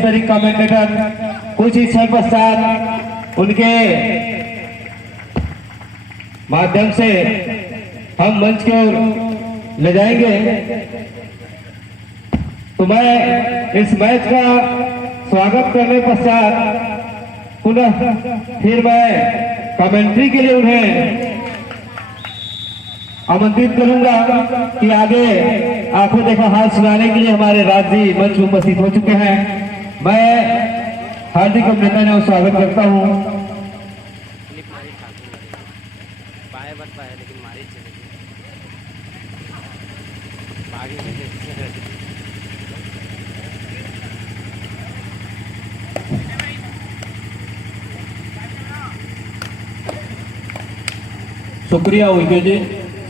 स्तरीय कमेंटेटर कुछ ही क्षण पश्चात उनके माध्यम से हम मंच की ओर ले जाएंगे। तो मैं इस मैच का स्वागत करने पश्चात पुनः फिर मैं कमेंट्री के लिए उन्हें आमंत्रित करूंगा कि आगे आंखों देखा हाल सुनाने के लिए हमारे राजी मंच में उपस्थित हो चुके हैं। मैं हार्दिक अभिनंदन और स्वागत करता हूं। शुक्रिया उनके जी।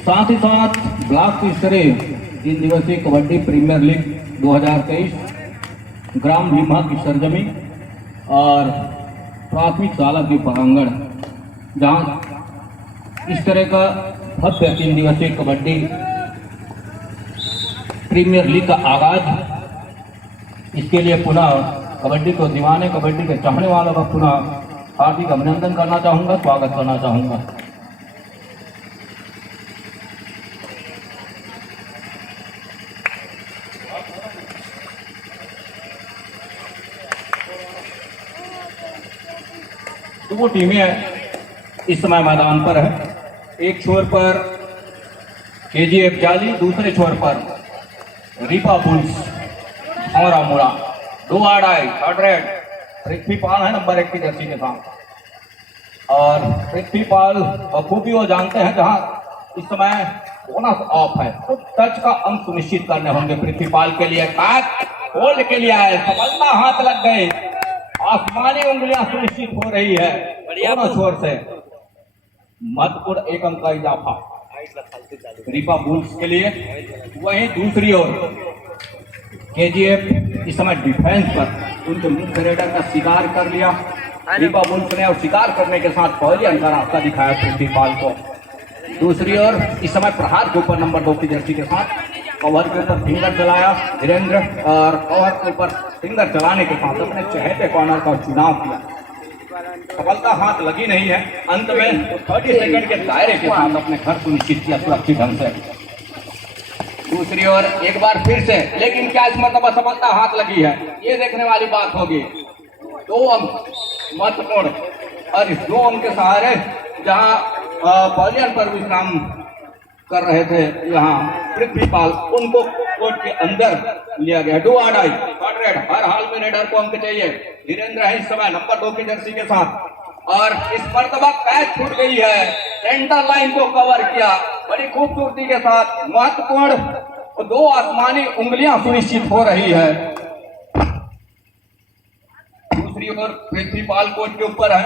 साथ ही साथ ब्लॉक स्तरीय 3 दिवसीय कबड्डी प्रीमियर लीग 2023 ग्राम भीमा की सरजमी और प्राथमिक शाला के प्रांगण, जहां इस तरह का भव्य 3 दिवसीय कबड्डी प्रीमियर लीग का आगाज, इसके लिए पुनः कबड्डी को दीवाने, कबड्डी के चाहने वालों का पुनः हार्दिक अभिनंदन करना चाहूँगा, स्वागत करना चाहूँगा। दो टीमें इस समय मैदान पर है। एक छोर पर केजीएफ जाली, दूसरे छोर पर रीपा बुल्स और अमोड़ा। 2 आड़ाई थर्ड रेड पृथ्वीपाल है नंबर 1 की जर्सी के साथ। और पृथ्वीपाल बखूबी वो जानते हैं, जहां इस समय बोनस ऑफ है तो टच का अंक सुनिश्चित करने होंगे पृथ्वीपाल के लिए। बैक होल्ड के लिए आए, सफलता हाथ लग गई, आसमानी उंगलियां सुनिश्चित हो रही है दोनों छोर से। महत्वपूर्ण 1 अंक का इजाफा रीपा बुल्स के लिए। वहीं दूसरी ओर केजीएफ इस समय डिफेंस पर उनके मुख्य रेडर का शिकार कर लिया रीपा बुल्स ने, और शिकार करने के साथ पहले अंक का रास्ता दिखाया पृथ्वीपाल को। दूसरी ओर इस समय प्रहार के ऊपर नंबर 2 की जर्सी के साथ कवर के ऊपर फिंगर चलाया वीरेंद्र, और कवर के ऊपर फिंगर चलाने के साथ अपने चहेते कॉर्नर का चुनाव किया। सफलता हाथ लगी नहीं है। अंत में 30 सेकंड के दायरे के साथ अपने घर सुनिश्चित किया सुरक्षित ढंग से। दूसरी ओर एक बार फिर से, लेकिन क्या इस मरतबा सफलता हाथ लगी है, ये देखने वाली बात होगी। 2 अंक महत्वपूर्ण, और इस 2 अंक के सहारे जहां पॉलियन पर विश्राम कर रहे थे यहाँ पृथ्वीपाल, उनको कोर्ट के अंदर लिया गया। 2 आड़ाई थर्ड रेड, हर हाल में रेडर को अंक चाहिए। वीरेंद्र है इस समय नंबर 2 की जर्सी के साथ, और इस मरतबा कैच छूट गई है। सेंटर लाइन को कवर किया बड़ी खूबसूरती के साथ। महत्वपूर्ण 2 आसमानी उंगलियां सुनिश्चित हो रही है। दूसरी ओर पृथ्वीपाल कोर्ट के ऊपर है।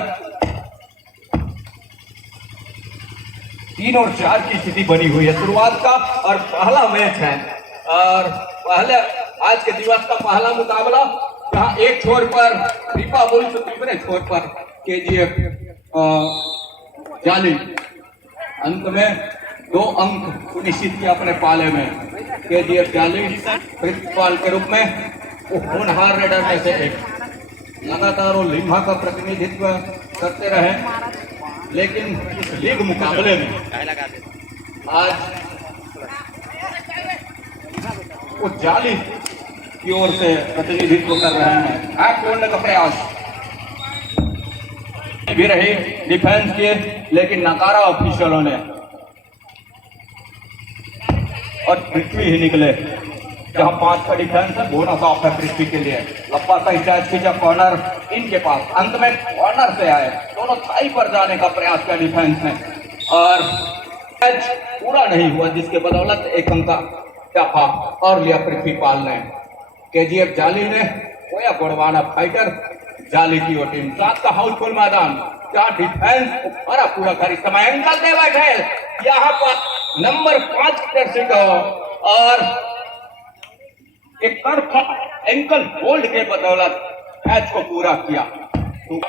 3 और 4 की स्थिति बनी हुई है शुरुआत का, और पहला मैच है और पहले आज के दिवस का पहला मुकाबला, जहां एक छोर पर रीपा बुल्स, दूसरे छोर पर केजीएफ जाली। अंत में 2 अंक सुनिश्चित किया अपने पाले में केजीएफ जाली पृथ्वीपाल के रूप में। वो होनहार रेडर में से एक, लगातार वो लिम्हा का प्रतिनिधित्व करते रहे, लेकिन इस लीग मुकाबले में आज वो जाली की ओर से प्रतिनिधित्व कर रहे हैं। हाथ तोड़ने का प्रयास भी रही डिफेंस के, लेकिन नकारा ऑफिशियलों ने, और पृथ्वी ही निकले। जहां 5 का डिफेंस है, बोनस ऑफ है पृथ्वी के लिए। लंबा सा स्टैच खींचा, कॉर्नर इनके पास, अंत में कॉर्नर से आए, दोनों थाई पर जाने का प्रयास किया डिफेंस ने, और मैच पूरा नहीं हुआ, जिसके बदौलत 1 अंक का इजाफा और लिया पृथ्वीपाल ने। केजीएफ जाली ने खोया गोड़वाना फाइटर जाली की वो टीम। 7 का हाउसफुल मैदान, जहां डिफेंस भरा पूरा कर इस समय एंकल दे बैठे यहाँ पर नंबर 5 जर्सी का, और एक तरफा एंकल होल्ड के बदौलत मैच को पूरा किया। तो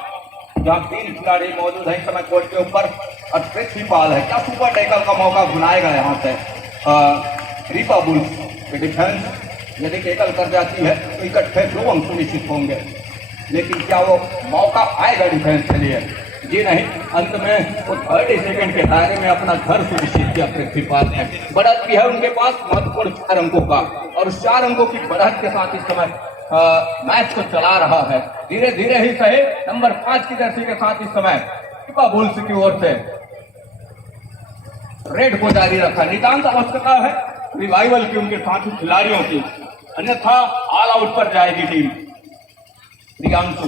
जहां 3 खिलाड़ी मौजूद है इस समय कोर्ट के ऊपर, और पृथ्वीपाल है, क्या सुपर टैकल का मौका भुनाएगा यहाँ से रीपा बुल्स के डिफेंस। यदि एकल कर जाती है तो इकट्ठे 2 अंक सुनिश्चित होंगे, लेकिन क्या वो मौका आएगा डिफेंस के लिए? जी नहीं। अंत में वो 30 सेकंड के दायरे में अपना घर सुनिश्चित किया पृथ्वीपाल ने। बढ़त भी है उनके पास महत्वपूर्ण 4 अंकों का, और उस 4 अंकों की बढ़त के साथ इस समय मैच को चला रहा है। धीरे धीरे ही सही नंबर 5 की जर्सी के साथ इस समय रीपा बुल्स की ओर से रेड को जारी रखा। नितांत आवश्यकता है रिवाइवल की उनके साथी खिलाड़ियों की, अन्यथा ऑल आउट पर जाएगी टीम। प्रियांशु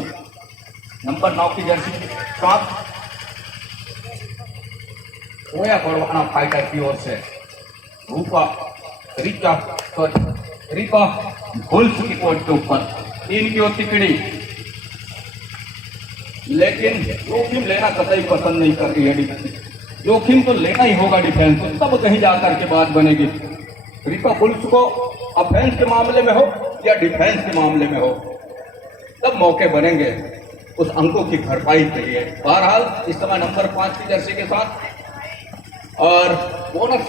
नंबर 9 की जर्सी साथ होया बड़वाना फाइटर की ओर से रीपा बुल्स की कोट के ऊपर 3 की ओर तिकड़ी, लेकिन जोखिम लेना कतई पसंद नहीं कर रही है डिफेंस। जोखिम तो लेना ही होगा डिफेंस, तब कहीं जाकर के बात बनेगी। रीपा बुल्स को ऑफेंस के मामले में हो या डिफेंस के मामले में हो, तब मौके बनेंगे उस अंकों की भरपाई के लिए। बहरहाल इस समय नंबर 5 की जर्सी के साथ और बोनस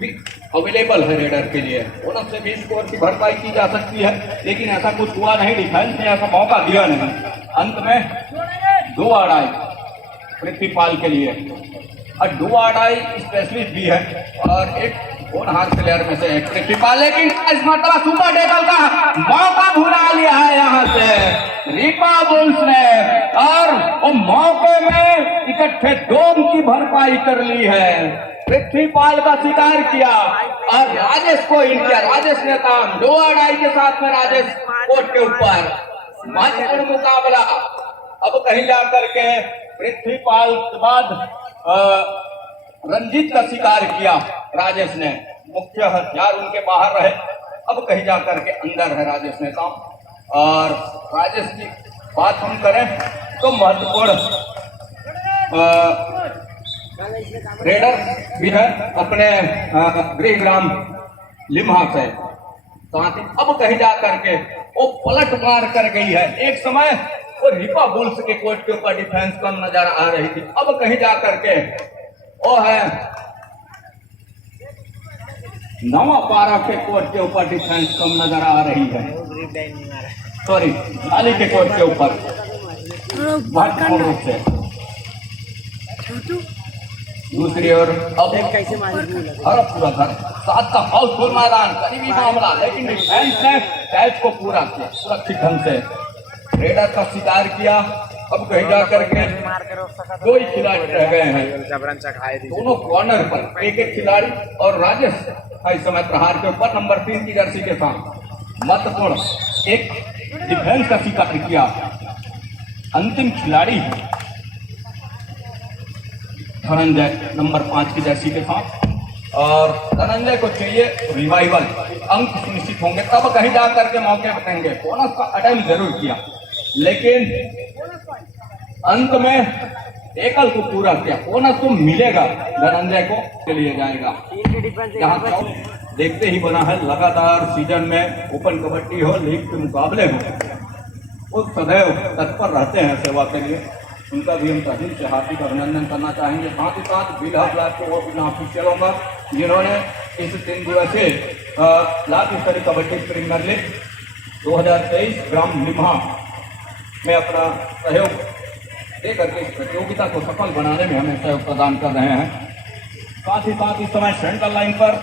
भी अवेलेबल है रेडर के लिए। बोनस से भी स्कोर की भरपाई की जा सकती है, लेकिन ऐसा कुछ हुआ नहीं, डिफेंस ने ऐसा मौका दिया नहीं। अंत में 2 आड़ाई पृथ्वीपाल के लिए, और 2 आड़ाई स्पेशलिस्ट भी है और एक होनहार प्लेयर में से एक पृथ्वीपाल, लेकिन इस मरतबा सुपर टेकल का मौका भुला लिया है यहाँ से रीपा बुल्स ने, और वो मौके में इकट्ठे 2 अंक की भरपाई कर ली है। पृथ्वीपाल का शिकार किया और राजेश को इन किया। राजेश ने काम 2 आड़ाई के साथ में राजेश कोर्ट के ऊपर महत्वपूर्ण मुकाबला। अब कहीं जाकर के पृथ्वीपाल के बाद रंजीत का शिकार किया राजेश ने, मुख्य हथियार उनके बाहर रहे, अब कहीं जाकर के अंदर है राजेश ने काम। और राजेश की बात हम करें तो महत्वपूर्ण रेडर भी है अपने गृहग्राम लिम्हा से। साथ ही अब कहीं जाकर के वो पलट मार कर गई है। एक समय वो रीपा बुल्स के कोर्ट के ऊपर डिफेंस कम नजर आ रही थी, अब कहीं जाकर के वो है नवा पारा के कोर्ट के ऊपर डिफेंस कम नजर आ रही है। सॉरी, जाली के कोर्ट के ऊपर महत्वपूर्ण रूप से। दूसरी ओर अब हर पूरा घर 7 का हाउसफुल मैदान, करीबी मामला, लेकिन डिफेंस ने कैच को पूरा किया सुरक्षित ढंग से। रेडर का शिकार किया। अब कहीं जाकर के 2 ही खिलाड़ी रह गए हैं, दोनों कॉर्नर पर एक खिलाड़ी, और राजेश इस समय प्रहार के ऊपर नंबर 3 की जर्सी के साथ महत्वपूर्ण एक डिफेंस का शिकार किया। अंतिम खिलाड़ी धनंजय नंबर 5 की जर्सी के साथ, और धनंजय को चाहिए रिवाइवल, अंक सुनिश्चित होंगे तब कहीं जाकर के मौके बनेंगे। बोनस का अटेम्प्ट जरूर किया, लेकिन अंत में एकल को पूरा किया। बोनस तो मिलेगा धनंजय को, चलिए जाएगा। यहाँ देखते ही बना है लगातार सीजन में ओपन कबड्डी हो, लीग के मुकाबले हो, वो सदैव तत्पर रहते हैं सेवा के लिए। उनका भी हम तहसील से हार्दिक अभिनंदन करना चाहेंगे। साथ ही साथ बिल्हा ब्लॉक के वो ऑफिशियल होगा जिन्होंने इस 3 दिवसीय ब्लॉक स्तरीय कबड्डी प्रीमियर लीग 2023 ग्राम लिम्हा में अपना सहयोग देकर के इस प्रतियोगिता को सफल बनाने में हमें सहयोग प्रदान कर रहे हैं। साथ ही साथ इस समय सेंट्रल लाइन पर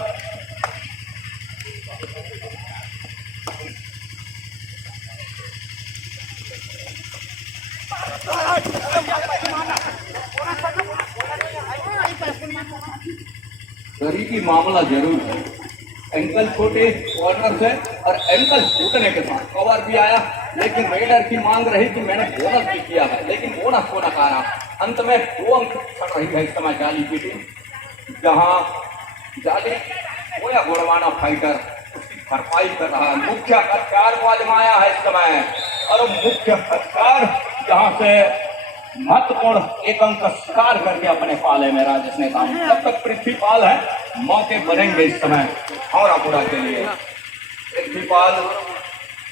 गरीबी मामला जरूर है। एंकल छोटे कॉर्नर से और एंकल छूटने के साथ कवर भी आया, लेकिन रेडर की मांग रही कि मैंने बोनस भी किया है, लेकिन बोनस को नकारा। अंत में 2 अंक पड़ रही है इस समय जाली की टीम, जहां जाली होया गुणवाना फाइटर उसकी भरपाई कर रहा है। मुख्य हथियार को आजमाया है इस समय, और मुख्य हथियार जहां से महत्वपूर्ण 1 अंक का शिकार करके अपने पाले में राजेश ने काम। जब तक पृथ्वीपाल है, मौके बनेंगे इस समय हौरापुरा के लिए। पृथ्वीपाल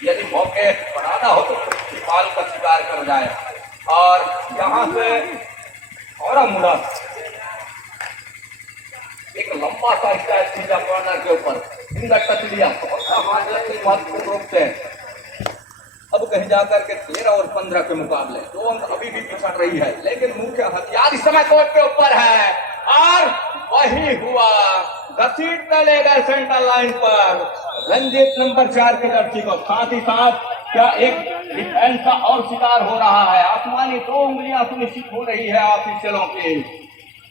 यदि मौके बनाना हो तो पृथ्वीपाल का शिकार कर जाए, और यहाँ से हौरामुड़ा एक लंबा सा स्टाइल सीधा कॉर्नर के ऊपर फिंगर टच लिया, महत्वपूर्ण रूप से। अब कहीं जाकर के 13 और 15 के मुकाबले 2 अंक अभी भी पिछड़ रही है, लेकिन मुख्य हथियार इस समय कोर्ट के ऊपर है और वही हुआ, घसीटते ले गए सेंटर लाइन पर रंजीत नंबर 4 के जर्सी को। साथ ही साथ क्या एक डिफेंस का और शिकार हो रहा है, आसमानी 2 उंगलियां सुनिश्चित हो रही है ऑफिशियलों की।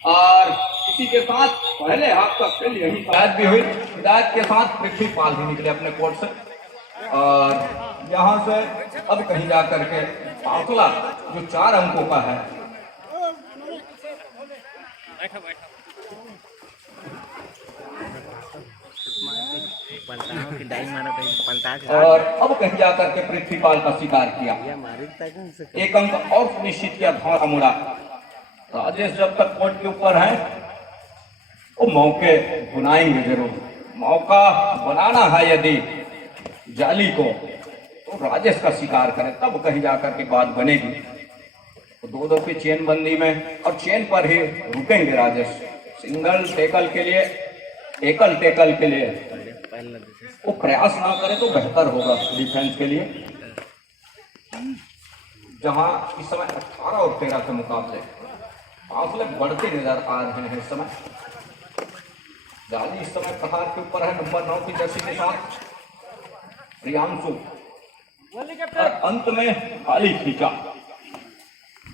और इसी के साथ पहले हाफ का खेल यही हिदायत भी हुई, हिदायत के साथ पृथ्वीपाल भी निकले अपने कोर्ट से। और यहाँ से अब कहीं जा करके फासला जो 4 अंकों का है, और अब कहीं जा करके पृथ्वीपाल का शिकार किया, 1 अंक और सुनिश्चित किया, धौरा मुड़ा। राजेश जब तक कोर्ट के ऊपर है वो मौके बुनाएंगे जरूर, मौका बनाना है यदि जाली को तो राजेश का शिकार करें, तब कहीं जाकर के बात बनेगी। तो 2-2 की चेन बंदी में और चेन पर ही रुकेंगे राजेश। सिंगल टेकल के लिए, एकल टेकल के लिए वो प्रयास ना करे तो बेहतर होगा डिफेंस के लिए। जहां इस समय 18 और 13 के मुकाबले फासले बढ़ते नजर आ रहे हैं। इस समय जाली इस समय प्रहार के ऊपर है नंबर 9 की जर्सी के साथ प्रियांशु, और अंत में खाली खींचा।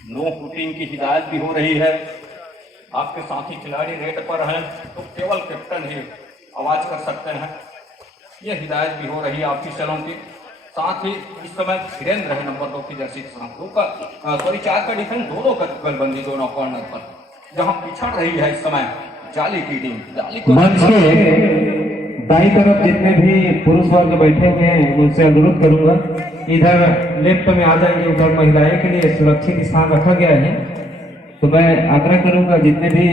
नो फुटिंग की हिदायत भी हो रही है। आपके साथी खिलाड़ी रेड पर हैं तो केवल कैप्टन ही आवाज कर सकते हैं, यह हिदायत भी हो रही है ऑफिशियलों की। साथ ही इस समय धीरेन्द्र है नंबर 2 की जर्सी के साथ, 4 का डिफेंस, दोनों का गलबंदी दोनों कॉर्नर पर, जहां पिछड़ रही है इस समय जाली की टीम। जाली को मंच के दाई तरफ जितने भी पुरुष वर्ग बैठे हुए हैं उनसे अनुरोध करूंगा इधर लेफ्ट में आ जाएंगे, उधर महिलाएं के लिए सुरक्षित स्थान रखा गया है। तो मैं आग्रह करूंगा जितने भी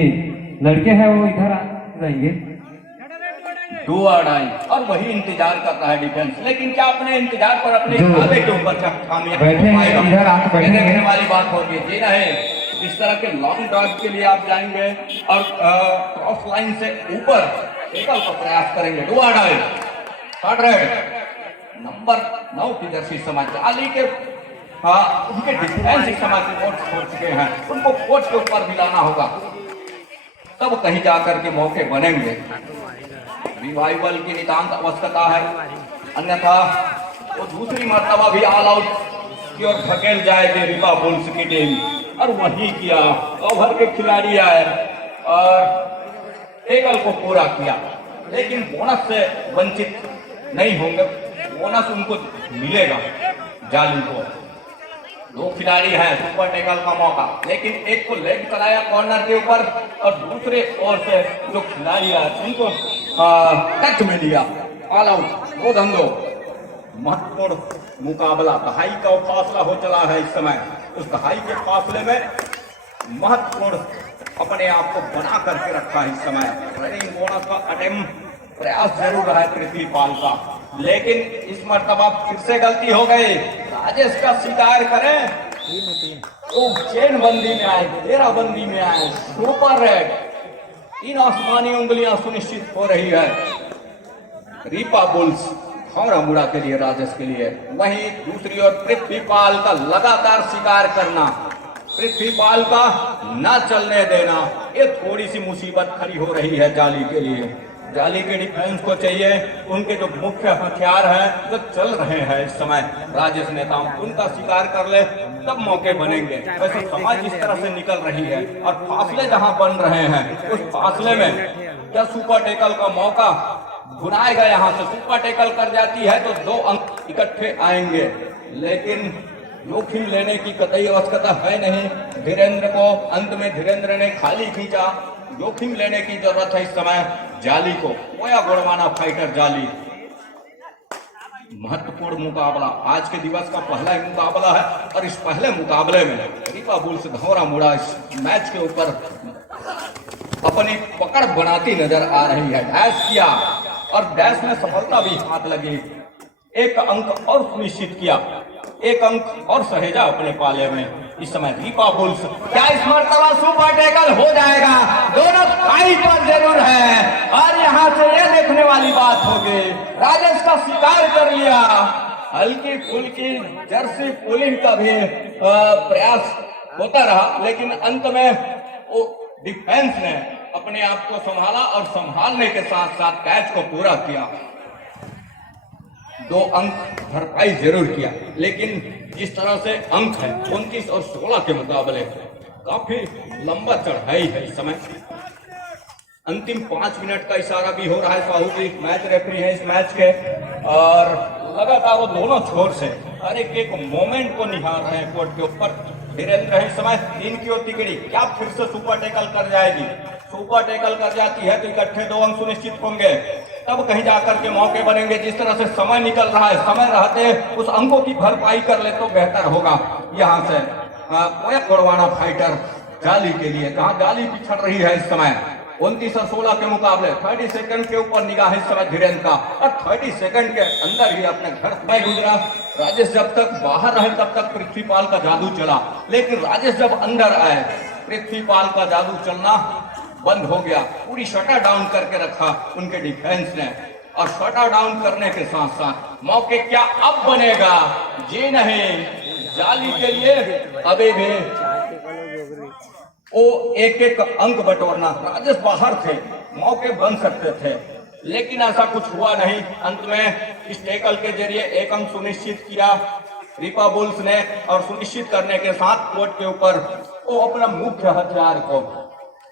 लड़के हैं वो इधर आ जाएंगे। 2 आड़ाई और वही इंतजार कर रहा है डिफेंस, लेकिन क्या अपने इंतजार पर अपने खाते के ऊपर देखने वाली बात होगी। जी नहीं, इस तरह के लॉन्ग ड्राइव के लिए आप जाएंगे और क्रॉस लाइन से ऊपर एकल का प्रयास करेंगे। 2 आड़ाई, थर्ड रेड नंबर 9 की जर्सी समाज जाली के उनके डिफेंस इस समाज के कोच छोड़ चुके हैं, उनको कोच के ऊपर भी लाना होगा, तब कहीं जाकर के मौके बनेंगे। रिवाइवल की नितांत आवश्यकता है, अन्यथा वो दूसरी मर्तबा भी ऑल आउट की ओर धकेल जाएगी रिपा बुल्स की टीम। और वही किया, ओवर के खिलाड़ी आए और एकल को पूरा किया, लेकिन बोनस से वंचित नहीं होंगे, बोनस उनको मिलेगा। जाली को 2 खिलाड़ी हैं, सुपर टेकल का मौका, लेकिन एक को लेग कराया कॉर्नर के ऊपर और दूसरे ओर से जो खिलाड़ी है उनको टच में लिया, ऑल आउट, 2 धंधों। महत्वपूर्ण मुकाबला, दहाई का फासला हो चला है इस समय। उस दहाई के फासले में महत्वपूर्ण अपने आप को बना करके रखा है इस समय। रनिंग बोनस का अटेम्प्ट प्रयास जरूर रहा है पृथ्वीपाल का, लेकिन इस मर्तबा फिर से गलती हो गई। राजेश का शिकार करें तो चेन बंदी में आए, 13 बंदी में आए, सुपर रेड, 3 आसमानी उंगलियां सुनिश्चित हो रही है रीपा बुल्स खौरा मुड़ा के लिए, राजेश के लिए। वहीं दूसरी ओर पृथ्वीपाल का लगातार शिकार करना, पृथ्वीपाल का ना चलने देना, ये थोड़ी सी मुसीबत खड़ी हो रही है जाली के लिए। जाली के डिफेंस को चाहिए उनके जो मुख्य हथियार हैं जो चल रहे हैं इस समय राजेश नेताओं, उनका शिकार कर ले तब मौके बनेंगे। वैसे समाज इस तरह से निकल रही है और फासले जहां बन रहे हैं उस फासले में क्या सुपर टेकल का मौका बुनाएगा। यहाँ से सुपर टेकल कर जाती है तो 2 अंक इकट्ठे आएंगे, लेकिन जोखिम लेने की कतई आवश्यकता है नहीं। धीरेन्द्र को अंत में धीरेन्द्र ने खाली खींचा, जोखिम लेने की जरूरत है इस समय जाली को। मोया गोड़वाना फाइटर जाली, महत्वपूर्ण मुकाबला, आज के दिवस का पहला ही मुकाबला है और इस पहले मुकाबले में रीपा बुल्स धौरा मुड़ा इस मैच के ऊपर अपनी पकड़ बनाती नजर आ रही है। डैश किया और डैश में सफलता भी हाथ लगी, 1 अंक और सुनिश्चित किया, 1 अंक और सहेजा अपने पाले में। इस समय रीपा बुल्स, क्या इस मर्तबा सुपर टैकल हो जाएगा? दोनों खाई पर जरूर है और यहाँ से ये देखने वाली बात होगी, राजेश का शिकार कर लिया। हल्की फुल्की जर्सी पुलिंग का भी प्रयास होता रहा, लेकिन अंत में वो डिफेंस ने अपने आप को संभाला और संभालने के साथ साथ कैच को पूरा किया। 2 अंक भरपाई जरूर किया, लेकिन जिस तरह से अंक है 29 और 16 के मुकाबले काफी लंबा चढ़ाई है इस समय। अंतिम 5 मिनट का इशारा भी हो रहा है। साहू जी मैच रेफरी है इस मैच के और लगातार वो दोनों छोर से हर एक मोमेंट को निहार रहे हैं कोर्ट के ऊपर। धीरेन्द्र है इस समय 3 की ओर तिकड़ी, क्या फिर से सुपर टैकल कर जाएगी? सुपर टैकल कर जाती है तो इकट्ठे 2 अंक सुनिश्चित होंगे, तब कहीं जाकर के मौके बनेंगे। जिस तरह से समय निकल रहा है, समय रहते उस अंकों की भरपाई कर ले तो बेहतर होगा। यहाँ से एक गोड़वाना फाइटर जाली के लिए, कहाँ जाली पिछड़ रही है इस समय। 29 और 16 के मुकाबले 30 सेकंड के ऊपर निगाह इस समय धीरेन्द्र का, और 30 सेकंड के अंदर ही अपने घर में गुजरा। राजेश जब तक बाहर रहे तब तक पृथ्वीपाल का जादू चला, लेकिन राजेश जब अंदर आए पृथ्वीपाल का जादू चलना बंद हो गया। पूरी शटर डाउन करके रखा उनके डिफेंस ने, और शटर डाउन करने के साथ साथ मौके क्या अब बनेगा? जी नहीं, जाली के लिए अभी भी वो एक अंक बटोरना। राजेश बाहर थे, मौके बन सकते थे, लेकिन ऐसा कुछ हुआ नहीं। अंत में इस टैकल के जरिए 1 अंक सुनिश्चित किया रीपा बुल्स ने, और सुनिश्चित करने के साथ कोर्ट के ऊपर वो अपना मुख्य हथियार को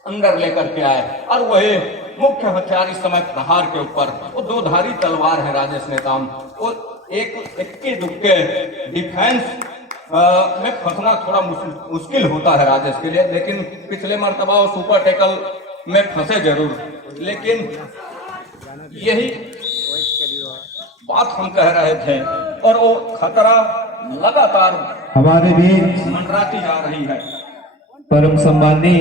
अंदर लेकर के आए, और वही मुख्य हथियार इस समय प्रहार के ऊपर वो 2 धारी तलवार है राजेश नेताम। वो इक्के दुक्के डिफेंस में फंसना थोड़ा मुश्किल होता है राजेश के लिए, लेकिन पिछले मर्तबा वो सुपर टैकल में फंसे जरूर, लेकिन यही बात हम कह रहे थे, और वो खतरा लगातार हमारे बीच मंडराती जा रही है। परम सम्मानीय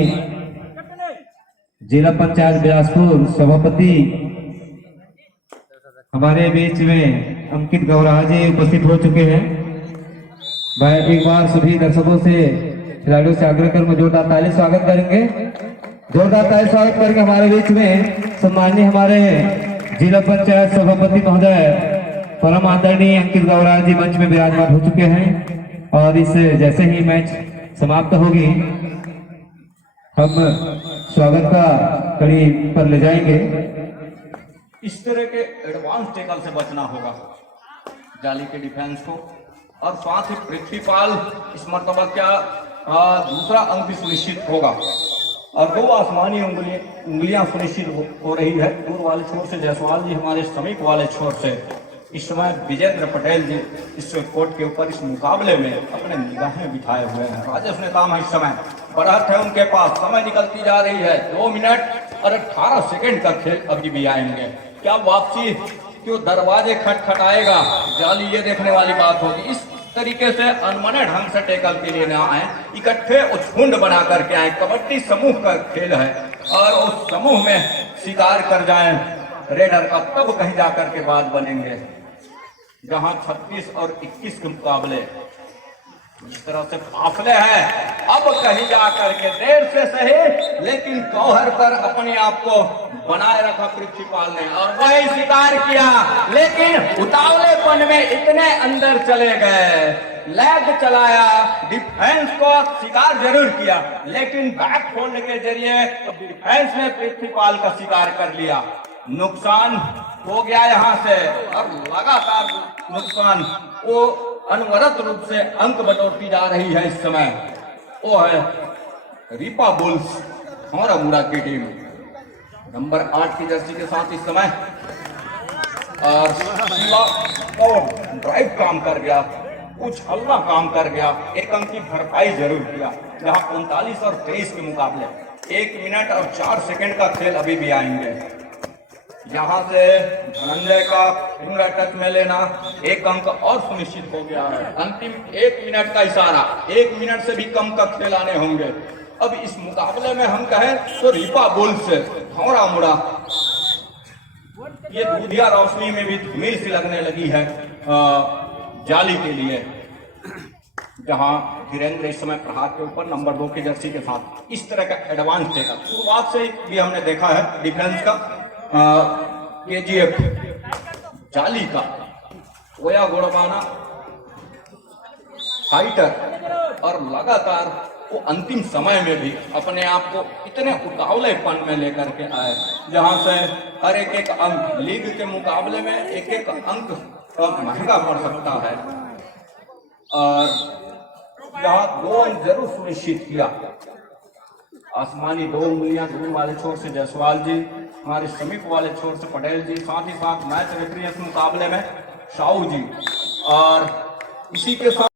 जिला पंचायत बिलासपुर सभापति हमारे बीच में अंकित गौरा जी उपस्थित हो चुके हैं। मैं एक बार सभी दर्शकों से, खिलाड़ियों से आग्रह कर जोरदार ताली स्वागत करेंगे। जोरदार ताली स्वागत करके हमारे बीच में सम्मानीय हमारे जिला पंचायत सभापति महोदय परम आदरणीय अंकित गौरा जी मंच में विराजमान हो चुके हैं, और इस जैसे ही मैच समाप्त होगी हम स्वागत का कड़ी पर ले जाएंगे। इस तरह के एडवांस टैकल से बचना होगा जाली के डिफेंस को, और साथ ही पृथ्वीपाल इस मर्तबा क्या दूसरा अंक भी सुनिश्चित होगा, और 2 आसमानी उंगलियां सुनिश्चित हो रही है। दूर वाले छोर से जायसवाल जी, हमारे समीप वाले छोर से इस समय विजेंद्र पटेल जी इस कोर्ट के ऊपर इस मुकाबले में अपने निगाहें बिठाए हुए हैं। राजेश नेताम इस समय बढ़त है उनके पास, समय निकलती जा रही है। 2 मिनट और 18 सेकंड का खेल अभी भी आएंगे। क्या वापसी क्यों दरवाजे खटखटाएगा जाली, ये देखने वाली बात होगी। इस तरीके से अनमने ढंग से टैकल के लिए ना आए, इकट्ठे झुंड बना करके आए। कबड्डी समूह का खेल है, और उस समूह में शिकार कर जाए रेडर का, तब कहीं जाकर के बाद बनेंगे। जहां 36 और 21 के मुकाबले इस तरह से फासले हैं, अब कहीं जाकर के देर से सही लेकिन गौहर पर अपने आप को बनाए रखा पृथ्वीपाल ने, और वही शिकार किया, लेकिन उतावलेपन में इतने अंदर चले गए। लेग चलाया, डिफेंस को शिकार जरूर किया, लेकिन बैक फोल्ड के जरिए डिफेंस ने पृथ्वीपाल का शिकार कर लिया। नुकसान हो गया यहाँ से, और लगातार नुकसान, वो अनवरत रूप से अंक बटोरती जा रही है इस समय। वो है रीपा बुल्स खौरा मुड़ा की टीम, नंबर 8 की जर्सी के साथ इस समय, और ड्राइव काम कर गया, कुछ हल्ला काम कर गया, 1 अंक की भरपाई जरूर किया। जहां 39 और 23 के मुकाबले 1 मिनट और 4 सेकंड का खेल अभी भी आएंगे। यहाँ से धनंजय का फिंगर टच में लेना 1 अंक और सुनिश्चित हो गया है। अंतिम 1 मिनट का इशारा, 1 मिनट से भी कम का खेल आने होंगे। अब इस मुकाबले में हम कहें तो रीपा बुल्स खौरा मुड़ा, ये दूधिया रोशनी में भी धूमिल सी लगने लगी है जाली के लिए। जहां धीरेन्द्र इस समय प्रहार के ऊपर नंबर 2 की जर्सी के साथ इस तरह का एडवांस देगा। शुरुआत से भी हमने देखा है डिफेंस का KGF जाली का ओया गोड़बाना फाइटर, और लगातार वो अंतिम समय में भी अपने आप को इतने उतावलेपन में लेकर के आए, जहां से हर एक अंक लीग के मुकाबले में एक अंक महंगा पड़ सकता है। और यहाँ 2 अंक जरूर सुनिश्चित किया। आसमानी 2 उंगलियां दूर वाले छोर से जायसवाल जी, हमारे समीप वाले छोर से पटेल जी, साथ ही साथ मैच रेफरी इस मुकाबले में साहू जी, और इसी के साथ